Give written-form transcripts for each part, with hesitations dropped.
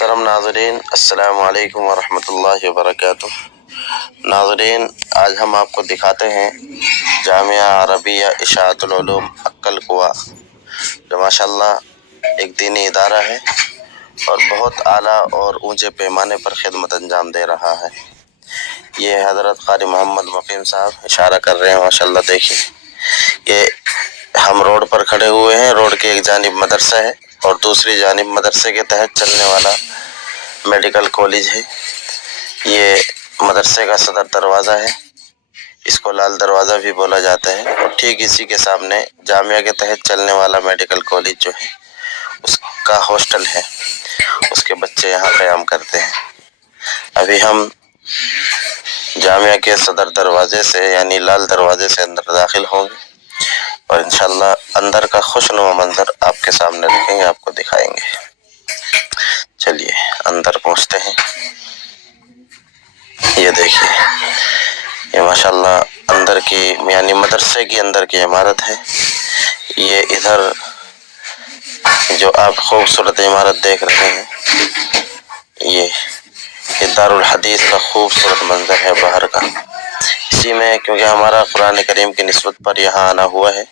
محترم ناظرین، السلام علیکم ورحمۃ اللہ وبرکاتہ۔ ناظرین، آج ہم آپ کو دکھاتے ہیں جامعہ عربیہ اشاعت العلوم عکل کوا، جو ماشاءاللہ ایک دینی ادارہ ہے اور بہت اعلیٰ اور اونچے پیمانے پر خدمت انجام دے رہا ہے۔ یہ حضرت قاری محمد مقیم صاحب اشارہ کر رہے ہیں، ماشاءاللہ دیکھیں۔ یہ ہم روڈ پر کھڑے ہوئے ہیں، روڈ کے ایک جانب مدرسہ ہے اور دوسری جانب مدرسے کے تحت چلنے والا میڈیکل کالج ہے۔ یہ مدرسے کا صدر دروازہ ہے، اس کو لال دروازہ بھی بولا جاتا ہے، اور ٹھیک اسی کے سامنے جامعہ کے تحت چلنے والا میڈیکل کالج جو ہے اس کا ہاسٹل ہے، اس کے بچے یہاں قیام کرتے ہیں۔ ابھی ہم جامعہ کے صدر دروازے سے یعنی لال دروازے سے اندر داخل ہوں گے اور انشاءاللہ اندر کا خوشنما منظر آپ کے سامنے رکھیں گے، آپ کو دکھائیں گے۔ چلیے اندر پہنچتے ہیں۔ یہ دیکھیے، یہ ماشاءاللہ اندر کی یعنی مدرسے کی اندر کی عمارت ہے۔ یہ ادھر جو آپ خوبصورت عمارت دیکھ رہے ہیں، یہ دارالحدیث کا خوبصورت منظر ہے باہر کا۔ اسی میں کیونکہ ہمارا قرآن کریم کی نسبت پر یہاں آنا ہوا ہے،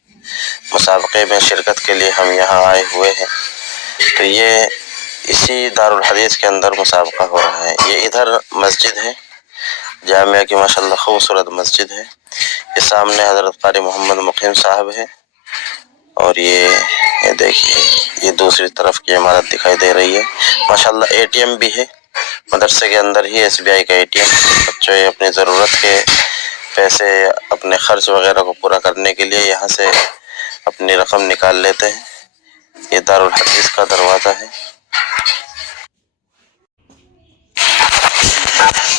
مسابقے میں شرکت کے لیے ہم یہاں آئے ہوئے ہیں، تو یہ اسی دارالحدیث کے اندر مسابقہ ہو رہا ہے۔ یہ ادھر مسجد ہے، جامعہ کی ماشاءاللہ خوبصورت مسجد ہے۔ یہ سامنے حضرت قاری محمد مقیم صاحب ہے، اور یہ دیکھیے، یہ دوسری طرف کی عمارت دکھائی دے رہی ہے۔ ماشاءاللہ اے ٹی ایم بھی ہے مدرسے کے اندر ہی، SBI کا ATM۔ بچے اپنی ضرورت کے پیسے، اپنے خرچ وغیرہ کو پورا کرنے کے لیے یہاں سے اپنی رقم نکال لیتے ہیں۔ یہ دارالحدیث کا دروازہ ہے۔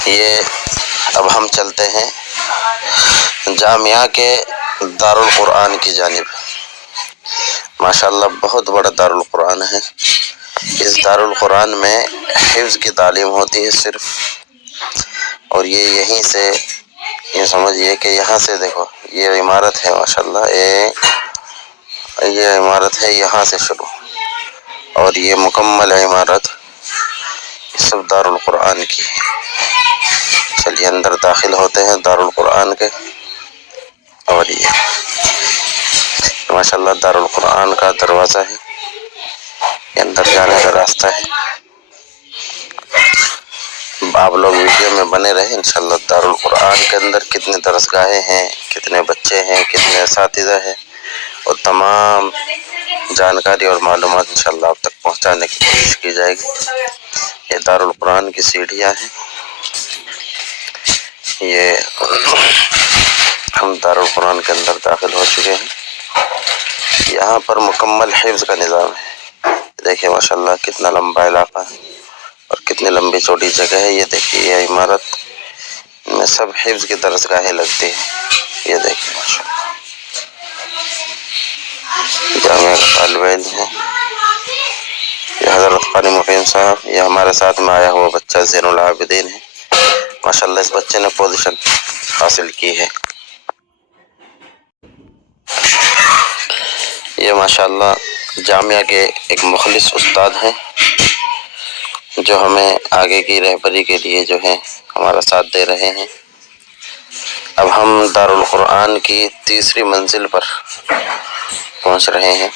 یہ اب ہم چلتے ہیں جامعہ کے دارالقرآن کی جانب۔ ماشاءاللہ بہت بڑا دارالقرآن ہے۔ اس دارالقرآن میں حفظ کی تعلیم ہوتی ہے صرف، اور یہ یہیں سے، یہ سمجھیے کہ یہاں سے دیکھو، یہ عمارت ہے ماشاءاللہ، یہ عمارت ہے یہاں سے شروع، اور یہ مکمل عمارت سب دارالقرآن کی ہے۔ چلیے اندر داخل ہوتے ہیں دارالقرآن کے، اور یہ ماشاءاللہ دارالقرآن کا دروازہ ہے، یہ اندر جانے کا راستہ ہے۔ آپ لوگ ویڈیو میں بنے رہے انشاءاللہ۔ دارالقرآن کے اندر کتنے درسگاہیں ہیں، کتنے بچے ہیں، کتنے اساتذہ ہیں، اور تمام جانکاری اور معلومات انشاءاللہ آپ تک پہنچانے کی کوشش کی جائے گی۔ یہ دارالقرآن کی سیڑھیاں ہیں۔ یہ ہم دارالقرآن کے اندر داخل ہو چکے ہیں۔ یہاں پر مکمل حفظ کا نظام ہے۔ دیکھیں ماشاءاللہ کتنا لمبا علاقہ ہے اور کتنی لمبی چوڑی جگہ ہے۔ یہ دیکھیے، یہ عمارت میں سب حفظ کی درسگاہیں لگتی ہیں۔ یہ دیکھیں ماشاءاللہ جامعہ کا طالب علم ہے۔ یہ حضرت قاری مقیم صاحب، یہ ہمارے ساتھ میں آیا ہوا بچہ زین العابدین ہے۔ ماشاءاللہ اس بچے نے پوزیشن حاصل کی ہے۔ یہ ماشاءاللہ جامعہ کے ایک مخلص استاد ہیں، جو ہمیں آگے کی رہبری کے لیے جو ہے ہمارا ساتھ دے رہے ہیں۔ اب ہم دارالقرآن کی تیسری منزل پر پہنچ رہے ہیں،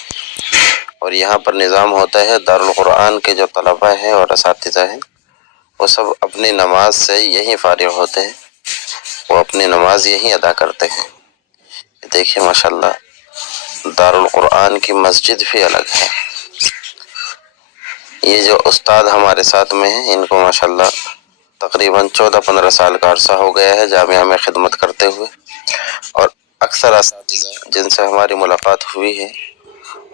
اور یہاں پر نظام ہوتا ہے، دارالقرآن کے جو طلبہ ہیں اور اساتذہ ہیں وہ سب اپنی نماز سے یہیں فارغ ہوتے ہیں، وہ اپنی نماز یہیں ادا کرتے ہیں۔ دیکھیں ماشاءاللہ دارالقرآن کی مسجد بھی الگ ہے۔ یہ جو استاد ہمارے ساتھ میں ہیں، ان کو ماشاءاللہ تقریباً 14-15 سال کا عرصہ ہو گیا ہے جامعہ میں خدمت کرتے ہوئے، اور اکثر اساتذہ جن سے ہماری ملاقات ہوئی ہے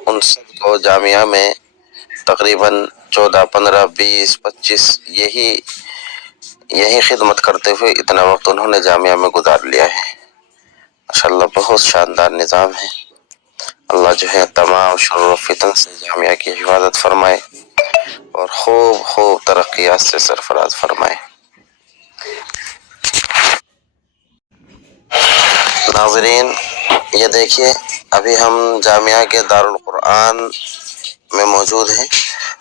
ان سب کو جامعہ میں تقریباً 14، 15، 20، 25 یہی خدمت کرتے ہوئے اتنا وقت انہوں نے جامعہ میں گزار لیا ہے۔ ماشاءاللہ بہت شاندار نظام ہے۔ اللہ جو ہے تمام شر و فتن سے جامعہ کی حفاظت فرمائے اور خوب خوب ترقیات سے سرفراز فرمائے۔ ناظرین یہ دیکھیے، ابھی ہم جامعہ کے دارالقرآن میں موجود ہیں،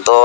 2